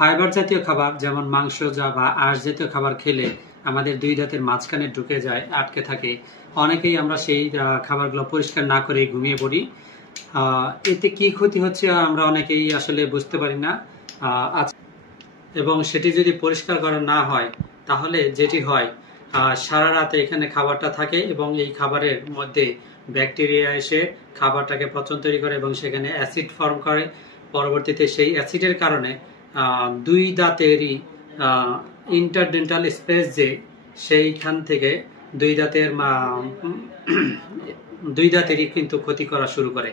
Fibre জাতীয় খাবার যেমন মাংস বা আঁশ জাতীয় খাবার খেলে আমাদের দুই দাঁতের মাঝখানে ঢুকে যায়, আটকে থাকে। অনেকেই আমরা সেই খাবারগুলো পরিষ্কার না করে ঘুমিয়ে পড়ি। এতে কি ক্ষতি হচ্ছে আমরা অনেকেই আসলে বুঝতে পারি না। এবং সেটি যদি পরিষ্কার করা না হয় তাহলে যেটি হয়, সারা রাতে এখানে খাবারটা থাকে এবং এই খাবারের মধ্যে ব্যাকটেরিয়া এসে খাবারটাকে পচন তৈরি করে এবং সেখানে অ্যাসিড ফর্ম করে। পরবর্তীতে সেই অ্যাসিডের কারণে দুই দাঁতেরই ইন্টারডেন্টাল স্পেস যে সেইখান থেকে দুই দাঁতেরই কিন্তু ক্ষতি করা শুরু করে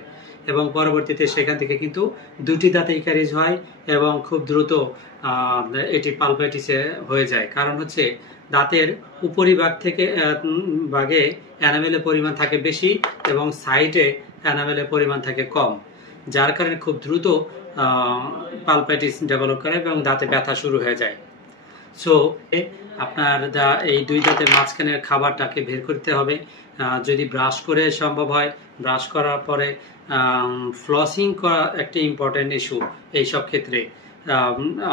এবং পরবর্তীতে সেখান থেকে কিন্তু দুটি দাঁতেই ক্যারিজ হয় এবং খুব দ্রুত এটি পালপাইটিসে হয়ে যায়। কারণ হচ্ছে দাঁতের উপরিভাগ থেকে ভাগে এনামেলের পরিমাণ থাকে বেশি এবং সাইডে এনামেলের পরিমাণ থাকে কম, যার কারণে খুব দ্রুত পালপাইটিস ডেভেলপ করে এবং দাঁতে ব্যথা শুরু হয়ে যায়। সো আপনার এই দুই দাঁতের মাঝখানের খাবারটাকে বের করতে হবে। যদি ব্রাশ করে সম্ভব হয়, ব্রাশ করার পরে ফ্লসিং করা একটা ইম্পর্টেন্ট ইস্যু। এইসব ক্ষেত্রে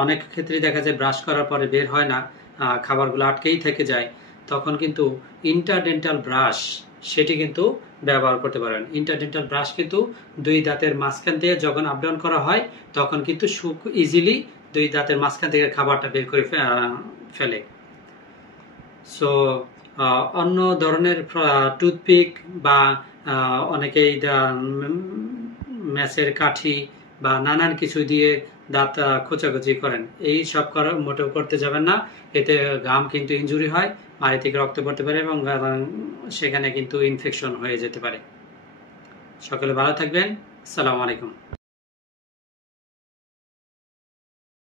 অনেক ক্ষেত্রে দেখা যায় ব্রাশ করার পরে বের হয় না, খাবারগুলো আটকেই থেকে যায়। তখন কিন্তু ইন্টারডেন্টাল ব্রাশ সেটি কিন্তু ব্যবহার করতে পারেন। ইন্টারডেন্টাল ব্রাশ কিন্তু দুই দাঁতের মাঝখান থেকে যখন আপ ডাউন করা হয় তখন কিন্তু ইজিলি দুই দাঁতের মাঝখান থেকে খাবারটা বের করে ফেলে। সো অন্য ধরনের টুথপিক বা অনেকেই ম্যাচের কাঠি বা নানান কিছু দিয়ে দাঁত খোঁচাখুচি করেন, এই সব মোটেও করতে যাবেন না। এতে গাম কিন্তু ইনজুরি হয়, মাড়ি থেকে রক্ত পড়তে পারে এবং সেখানে কিন্তু ইনফেকশন হয়ে যেতে পারে। সকলে ভালো থাকবেন। আসসালামু আলাইকুম।